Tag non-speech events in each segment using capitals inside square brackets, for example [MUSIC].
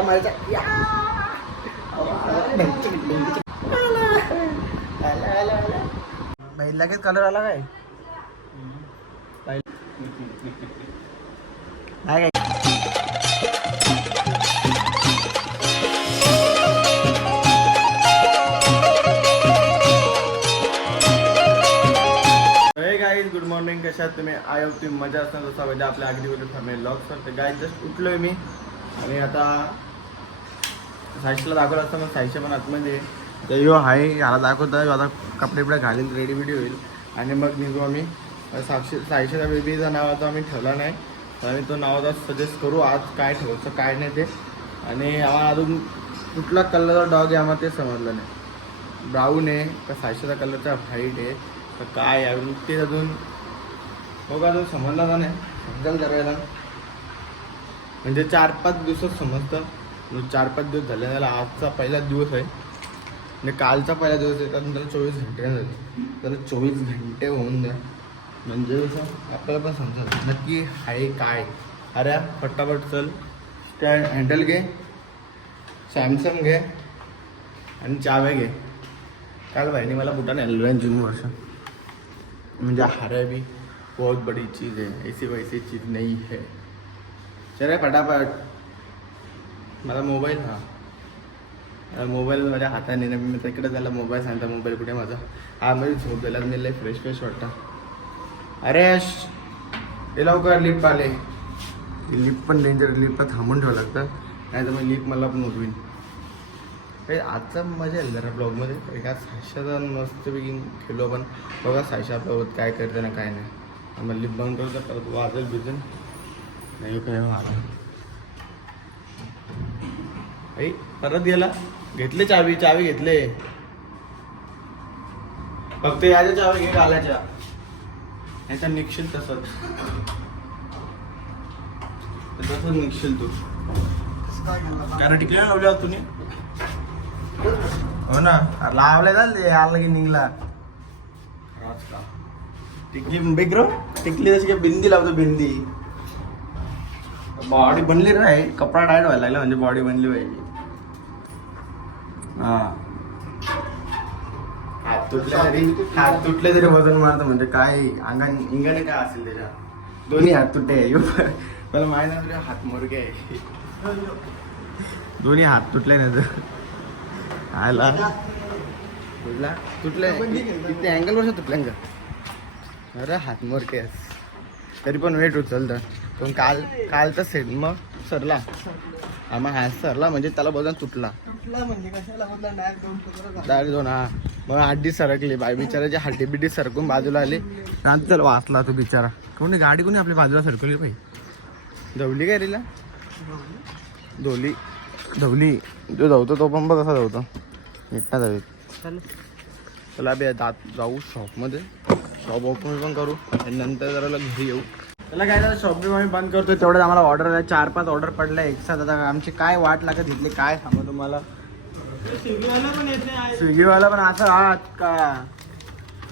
मारायचा लगेच कलर आला काय नाही काय हे गुड मॉर्निंग कशात तुम्ही आय होप तुम्ही मजा असणार जसा म्हणजे आपल्या अगदी वगैरे फॅमिली लॉग सर तर गाईज जस्ट उठलोय मी। आणि आता साईशला दाखवलं असतं मग साईशच्या पण आतमध्ये तर यो हाय याला दाखवत. आहे आता कपडे बिपडे घालील रेडी बिडी होईल आणि मग निघू आम्ही. साक्षी साईशाचा बेबीचा नाव आता आम्ही ठेवला नाही. तर आम्ही तो नाव आता सजेस्ट करू आज काय ठेवायचं काय नाही ते. आणि आम्हाला अजून कुठला कलरचा डॉग आहे आम्हाला ते समजलं नाही. ब्राऊन आहे का सातशेचा कलरचा व्हाईट आहे का काय आहे अजून ते अजून बघा अजून समजला का नाही? समजाल करायला म्हणजे चार पाच दिवसात समजतं. म्हणजे चार पाच दिवस झाले त्याला आजचा पहिला दिवस आहे. म्हणजे कालचा पहिला दिवस आहे कारण त्याला चोवीस घंटे झाले त्याला चोवीस घंटे होऊन द्या म्हणजे कसं आपल्याला पण समजा नक्की आहे काय? अरे फटाफट चल. स्टँड हँडल घे. सॅमसंग घे. आणि चाव्या घे. काल भाईने मला बुटा नेलेलो म्हणजे आहे जून वर्ष म्हणजे हारे भी बहुत बड़ी चीज़ है ऐसी वैसी चीज़ नहीं है चले फटाफट. मला मोबाईल हा. मोबाईल माझ्या हाताने ना मी तिकडे त्याला मोबाईल सांगता मोबाईल कुठे माझा? हा मध्ये झोप दिला मी लय फ्रेश फ्रेश वाटता. अरे हे लवकर लिफ्ट आले लिफ्ट पण डेंजर लिफ्ट थांबून ठेवावं लागतं. नाही तर मग लिफ्ट मला पण उठवीन. हे आजचा मजा येईल जरा ब्लॉगमध्ये एका सायशाचा मस्तपैकी खेळलो आपण. बघा सायशा आपल्यासोबत काय करते ना काय नाही. मग लिफ्ट बंद करतो परत वाजेल बिजन नाही काय. आई परत गेला? घेतले चावी चावी घेतले. फक्त याच्या चावी घे घालायच्या. नाही तर निघशील तसंच तसंच निघशील तू. कारण टिकल्या लावल्या तुम्ही? हो ना. लावले ना ते आलं की निघला. टिकली बिग्र टिकली तशी काय बिंदी लावतो बिंदी. बॉडी बनली रे कपडा टाईट व्हायला लागला म्हणजे बॉडी बनली पाहिजे. हा. हात तुटले तरी हात तुटले तरी वजन मारतं म्हणजे काय अंगाने इंगाने काय असेल त्याच्या? दोन्ही हात तुटले आहे. मला माहिती नाही हात मोरगे आहे. दोन्ही हात तुटले नाही तर. आला तुटला? तुटले. इथे अँगल वर्ष तुटले का अरे हात मोरके तरी पण वेट उचलतं. पण काल काल तर सेट मग सरला हा मग सरला म्हणजे त्याला बघा तुटला. म्हणजे डायरेक्ट दोन हा. मग हड्डी सरकली. बाय बिचाराची हड्डी बिड्डी सरकून बाजूला आली. आणि चल वाचला तो बिचारा. कोणी गाडी कोणी आपल्या बाजूला सरकवली पाहिजे धवली काय रेला धवली. धवली. जो धावतो तो पण बघ कसा धावतो. एकटा धावीत चला बे दात जाऊ शॉपमध्ये शॉप ओपन पण करू. आणि नंतर जरा घरी येऊ. त्याला काय झालं शॉपिंग आम्ही बंद करतो तेवढ्यात आम्हाला ऑर्डर चार पाच ऑर्डर पडल्या एक साथ आता आमची काय वाट लागत घेतली काय सांगू तुम्हाला? पण येत नाही स्विगीवाला पण असं आहात का?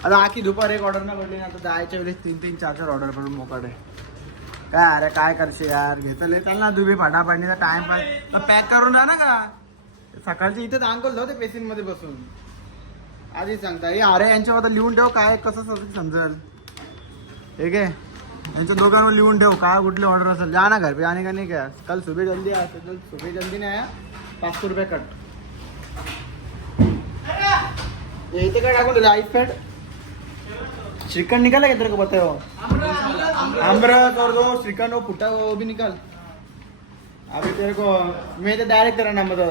आता आखी दुपार एक ऑर्डर ना पडली ना आता जायच्या वेळेस तीन तीन चार चार ऑर्डर पडून मोकडे काय अरे काय करशील यार? घेतले चाल ना तुम्ही फटाफटणीचा टाइम पास पॅक करून राहा ना का? सकाळचे इथेच अंकल जाऊ ते पेसिंग बसून. आधीच सांगता. हे अरे यांच्यावर लिहून ठेव काय कसं समजेल? ठीक आहे? यांच्या दोघांवर लिहून ठेव, काय कुठली ऑर्डर असेल. जा ना घर पे आने का नाही क्या? कल सुबह जल्दी आ कल सुबह जल्दी नहीं आया पाच सौ रुपये कट ये इथे काय टाकून दिलं? आईस पॅड श्रीखंड निकाला तेरे को बताओ अमरस और दो श्रीखंड वो फुटा वो भी निकाल. अभी तेरे को मैं तो डायरेक्ट तेरा नाम बता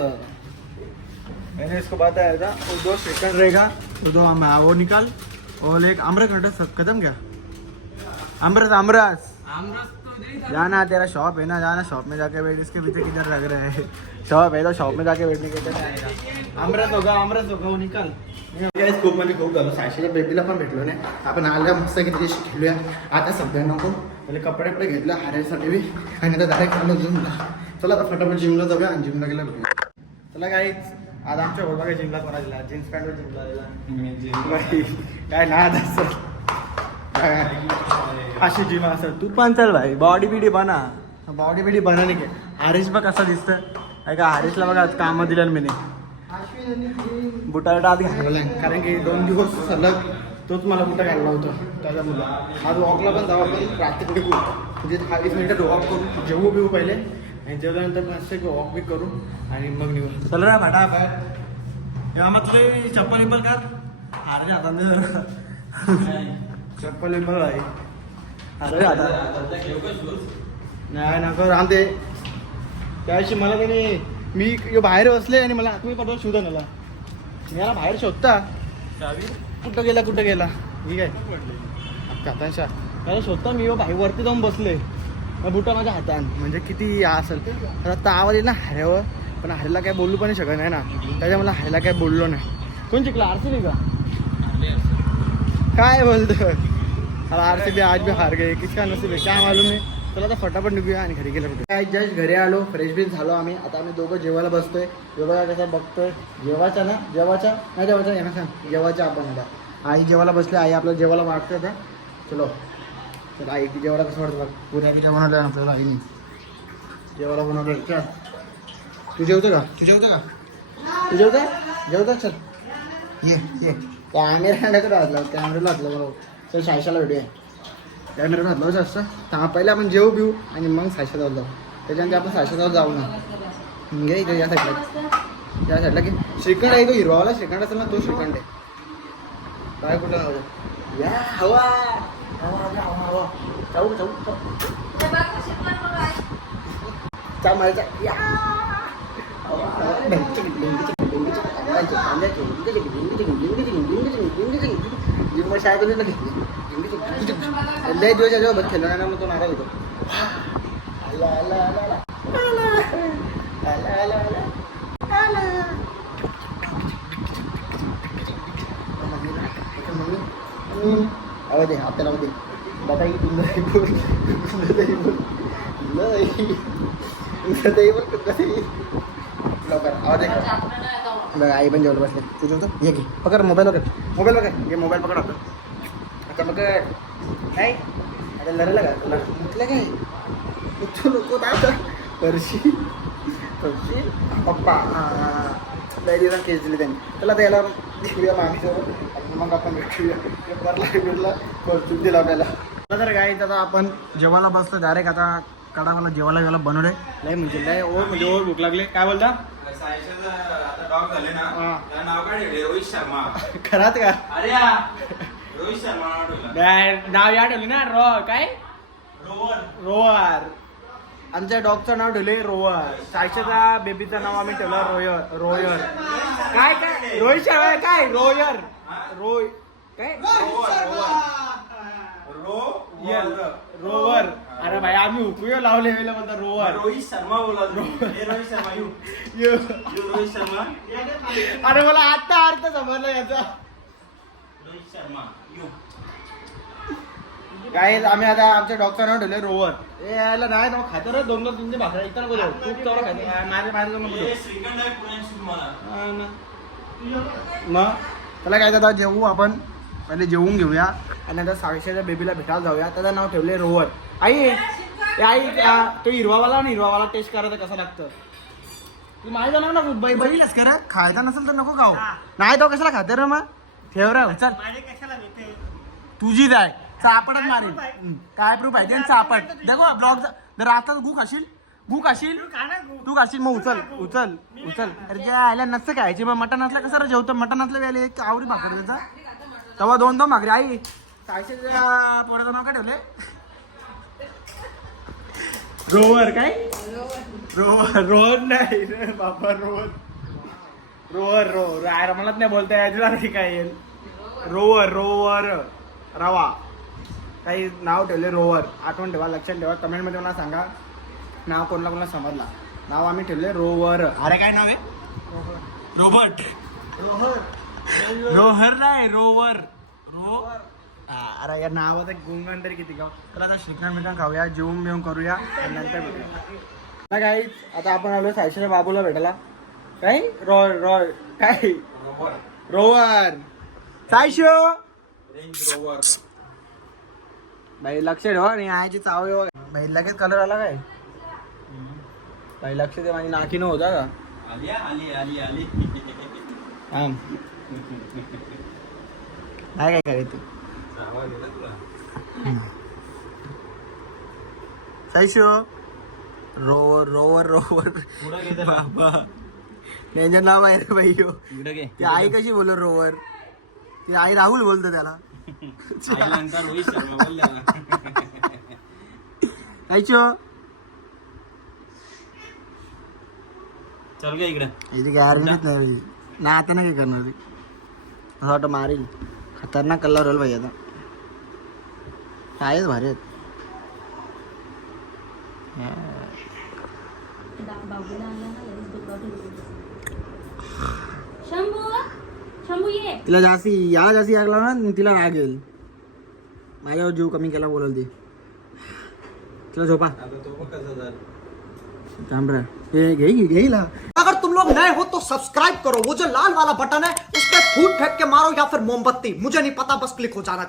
मैंने इसको बताया था वो दो श्रीखंड रहेगा तो दो हम वो निकाल, और एक अमरस घंटा खत्म क्या? अमरस अमरस जाना तेरा शॉप है ना जाना शॉप में जाके बैठ इसके पीछे किधर लग रहा है? शॉप है तो शॉप में जाके बैठने के अमरस होगा अमरस होगा वो निकाल। खूप म्हणजे खूप झालं सायशीच्या बेबीला पण भेटलो नाही आपण आल्या मस्त की त्याच्याशी खेळूया आता सध्या नको पहिले कपडे कपडे घेतले हारायसाठी बी आणि आता डायरेक्ट आलो जिमला चला आता फटाफट जिमला जाऊया आणि जिमला गेला भेटूया चला काय आज आमच्या बघा जिमला कोणा दिला? जीन्स पॅन्टवर जिमला दिला? काय ना असं [LAUGHS] अशी जिम असं तू पण चल भाई. बॉडी बिडी बना. बॉडी बिडी बना नाही आरेश बघ कसा दिसतं ऐका हरीशला बघा आज कामं दिलं मी बुटाला आत घालवलाय कारण की दोन दिवस सलग तोच मला कुठं घालला होता. त्याच्या मुलं आज वॉकला पण जाऊ आपण रात्री निघू म्हणजे दहा वीस मिनिटं वॉक करू. जेवू बिवू पहिले. आणि जेवल्यानंतर मस्त की वॉक बी करू. आणि मग निघू. चल रे भाटा तेव्हा मग तुझे चप्पल विप्पल काढ. हारे हाताने चप्पल बिप्पल आहे. अरे हातात नाही नको राहते त्याशी मला त्याने मी बाहेर बसले आणि मला आतमध्ये पाठवलं शोधा मला मी याला बाहेर शोधता. कुठं गेला कुठं गेला? ठीक आहे. कातांशा त्याला शोधता मी बाहेर वरती जाऊन बसले. बुटा माझ्या हातात म्हणजे किती असेल. तर आता आवाज येईल ना हऱ्यावर. पण हऱ्याला काय बोलू पण शकत नाही ना? त्याच्या मला हऱ्याला काय बोललो नाही. कोण शिकला? आर सी बी का काय बोलतो आर सी बी आज भी हार गए किसका नसीब आहे काय मालूम नाही चला आता फटाफट निघूया आणि घरी गेलं. काय जस्ट घरी आलो फ्रेश बिश झालो आम्ही. आता आम्ही दोघं जेवायला बसतोय. जेवायला कसं बघतोय? जेवायचा ना? जेवायचा? नाही जेवायचा? यांना सांग. जेवायचा आपण आता आई जेवायला बसले आई आपल्याला जेवायला वाटतं आता. चलो. तर आई की जेवायला कसं वाटतं बघ. पुऱ्या की जेवण आलं आपल्याला आईने. जेवायला बनवलं चल. तू जेवतो का? तू जेवतो का? तू जेवतो? जेवतो चल. ये ये. कॅमेरा घातला कॅमेराला घातला बरोबर चल सायशाला भेटूया कॅमेरा घातला जास्त थांबा पहिले आपण जेवू बिऊ आणि मग सायशाजवळ जाऊ त्याच्यानंतर आपण सायशाजवळ जाऊ ना घे इथे या साईडला या साईडला की श्रीखंड आहे तो हिरवावाला श्रीखंड असेल ना तो श्रीखंड आहे काय कुठं नाव या हवा हवा हवा जाऊ जाऊ चा मारायचा या हवा, मग शाळा कॉलेजला घेतली लय दिवस याच्यासोबत हो, खेळलो नाही मग तो नाराज होतो आला आला आला आला आला आला आला आवाज आहे आपल्याला मध्ये बताई तुमदाई बोल. तुमदाई बोल. लई तुमदाई बोल कसं लवकर आवाज आहे बघा आई पण जेवढं बसले. तू जेवतो? ये घे पकड मोबाईल पकड मोबाईल पकड घे मोबाईल पकड आता. आता पकड काय आता लढलं का म्हटलं काय? तू नको दादा परशी. परशी. पप्पा. लय दिवसांनी केस दिले त्यांनी. त्याला त्याला देऊया मामीसोबत आणि मग आपण भेटूया. पेपरला बिरला कौतुक दिलं आपल्याला. तर काय आता आपण जेवायला बसतो डायरेक्ट आता कडा मला जेवायला जेवायला बनवले लय म्हणजे लय ओर म्हणजे ओर भूक लागली. काय बोलता? आता डॉग झाले ना. त्याला नाव काय ठेवले रोहित शर्मा खरात का अरे. रोहित शर्मा नाव या ठेवले ना रो काय? रोवर रोवर आमच्या डॉगचं नाव ठेवले रोवर सायशाचा बेबीचं नाव आम्ही ठेवलं रोयर रोयर काय काय? रोहित शर्मा काय? रोयर रोय काय? रो यल रोवर अरे भाई आम्ही उपयोग लावले वेळेला म्हणता रोवर रोहित शर्मा बोला रोहित शर्मा यू. रोहित शर्मा. अरे मला आता अर्थ समजला याचा. रोहित शर्मा यू काय आम्ही आता आमच्या नाव ठेवले रोवर ए यायला नाही ना खातो रे दोन दोन तीन भाकऱ्या. इथं नको देऊ. खूप चवरा खातो. माझ्या माझ्या हा ना. मग त्याला काय आता जेवू आपण. पहिले जेवून घेऊया. आणि नंतर साक्षीच्या बेबीला भेटायला जाऊया. त्याचं नाव ठेवले रोवर आई ए आई आ, तो हिरवावाला ना हिरवावाला टेस्ट करायचं कसं लागतं? तू माझ्या जाणार ना बै बघितलंस का रे खायचा नसेल तर नको खाऊ. नाही तो कशाला खाते रे मग? ठेव रे. चल. माझे कशाला भेटे तुझी जाय. चापडच मारेल हम्म. काय प्रूफ आहे? ते चापड. देखो ब्लॉग जर आता गू खाशील गू खाशील खा ना गु. तू खाशील मग उचल. उचल. उचल. अरे जे आयला नसतं खायची मग मटण असलं कसं रे जेवतं? मटण असलं वेळेला एक आवडी भाकर त्याचा तेव्हा दोन दोन भाकरी. आई सायशेच्या पोराचं नाव काय ठेवले? रोवर काय? रोवर. रोहन नाही रे बाबा रोहन रोवर रो अरे मलाच नाही बोलता यायचं काय येईल. Rover rover. रवा. काही नाव ठेवले रोवर. आठवण ठेवा लक्षात ठेवा. कमेंटमध्ये मला सांगा नाव कोणाला कोणाला समजला. नाव आम्ही ठेवले रोवर. अरे काय नाव आहे? रोबर्ट. रोहर नाही रोवर. रो हा, अरे या नावाचं गुणगान तरी किती गाव तर आता श्रीखंड मिठण खाऊया जेवून बिवून करूया आणि नंतर भेटूया काय आता आपण आलो सायशीच्या बाबूला भेटायला. काय? रो रो काय? रोवर सायशो! रोवर भाई लक्ष ठेवा आणि आयची चाव भाई लगेच कलर आला काय? काही लक्ष दे माझी नाकी न होता का आली आली आली आली. काय काय करायचं सैशो रोवर रोवर रोवर. बाबा. त्यांचं नाव आहे रे. इकडे घे. ती आई कशी बोल रोवर? ती आई राहुल बोलतो त्याला. कायचो चल गे इकडे. इथे गॅरंटीच नाही ना आता नाही काय करणार ती. असं वाटतं मारेल. खतरनाक कल्ला रोल भाई आता. आहेच भारी आहेत तिला जास्ती याला जास्ती लागला ना तिला राग येईल माझ्यावर जीव कमी केला बोलल ती तिला झोपा। अगर तुम लोग नए हो तो सब्सक्राइब करो। वो जो लाल वाला बटन है उस पर फूट फेंक के मारो या फिर मोमबत्ती। मुझे नहीं पता बस क्लिक हो जाना